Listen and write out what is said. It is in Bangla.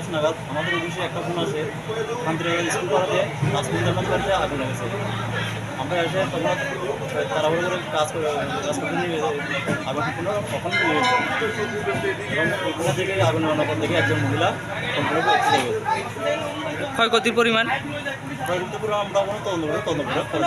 10 নাগাদ আমাদের অফিসে একটা ফোন আসে ওখান থেকে স্কুল পাড়াতে 5 মিনিটের মধ্যে আগুন লেগেছে। আমরা এসে তখন তাড়াহুড়ো করে কাজ করতে নিয়ে আগুন তখন নিয়ে গেছে এবং ওখান থেকে আগুনের নকল থেকে একজন মহিলা সম্পূর্ণ চলে গেছে। ক্ষয়ক্ষতির পরিমাণ ক্ষয়ক্ষতির পরিমাণ আমরা কোনো তদন্ত করে